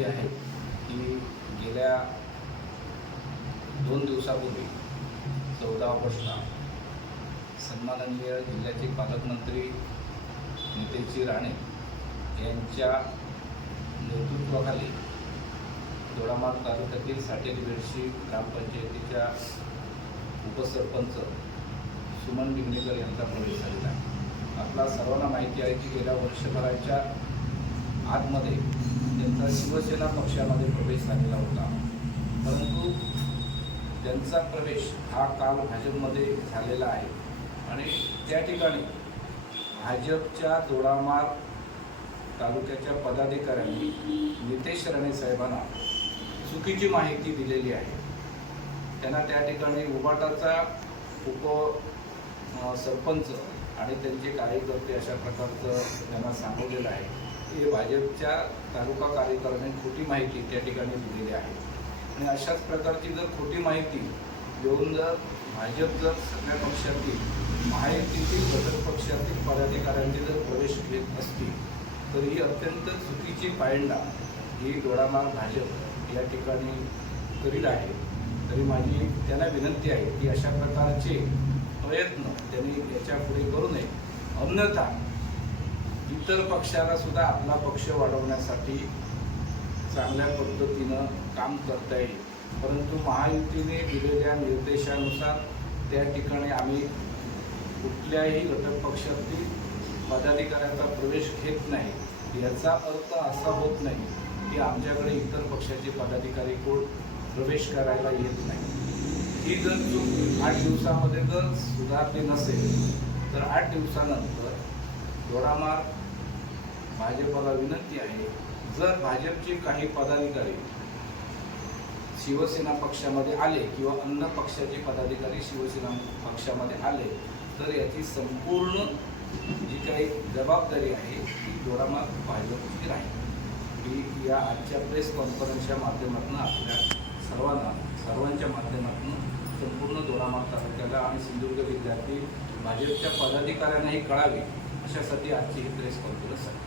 विनंती आहे की गेल्या दोन दिवसापूर्वी चौदा ऑगस्टला सन्माननीय जिल्ह्याचे पालकमंत्री नितेशजी राणे यांच्या नेतृत्वाखाली दोडामार्ग तालुक्यातील साठेरी बेडशी ग्रामपंचायतीच्या उपसरपंच सुमन डिंगणेकर यांचा प्रवेश झालेला आहे. आपला सर्वांना माहिती आहे की गेल्या वर्षभराच्या आतमध्ये शिवसेना पक्षामध्ये प्रवेश झालेला होता. परंतु त्यांचा प्रवेश हा काल भाजपमध्ये झालेला आहे. आणि त्या ठिकाणी भाजपच्या दोडामार तालुक्याच्या पदाधिकाऱ्यांनी नितेश राणे साहेबांना चुकीची माहिती दिलेली आहे. त्यांना त्या ठिकाणी उबाटाचा उप सरपंच आणि त्यांचे कार्यकर्ते अशा प्रकारचं त्यांना सांगवलेलं आहे. हे भाजपच्या तालुका कार्यकारिणी खोटी माहिती त्या ठिकाणी दिलेली आहे. आणि अशाच प्रकारची जर खोटी माहिती देऊन जर भाजप जर सगळ्या पक्षातील महायुतीतील घटक पक्षातील पदाधिकाऱ्यांचे जर प्रवेश घेत असतील तर ही अत्यंत चुकीची पायंडा ही डोळामार भाजप या ठिकाणी करीत आहे. तरी माझी त्यांना विनंती आहे की अशा प्रकारचे प्रयत्न त्यांनी याच्यापुढे करू नये. अन्यथा इतर पक्षाला सुद्धा आपला पक्ष वाढवण्यासाठी चांगल्या पद्धतीनं काम करता येईल. परंतु महायुतीने दिलेल्या निर्देशानुसार त्या ठिकाणी आम्ही कुठल्याही घटक पक्षातील पदाधिकाऱ्याचा प्रवेश घेत नाही. याचा अर्थ असा होत नाही की आमच्याकडे इतर पक्षाचे पदाधिकारी कोण प्रवेश करायला येत नाही. ही जर चूक आठ दिवसामध्ये जर सुधारली नसेल तर आठ दिवसानंतर दोडामार्ग भाजपला विनंती आहे जर भाजपचे काही पदाधिकारी शिवसेना पक्षामध्ये आले किंवा अन्य पक्षाचे पदाधिकारी शिवसेना पक्षामध्ये आले तर याची संपूर्ण जी काही जबाबदारी आहे ती दोडामार भाजपची राहील. मी या आजच्या प्रेस कॉन्फरन्सच्या माध्यमातून आपल्या सर्वांना सर्वांच्या माध्यमातून संपूर्ण दोडामार तालुक्याला आणि सिंधुदुर्ग जिल्ह्यातील भाजपच्या पदाधिकाऱ्यांनाही कळावे अशासाठी आजची ही प्रेस कॉन्फरन्स आहे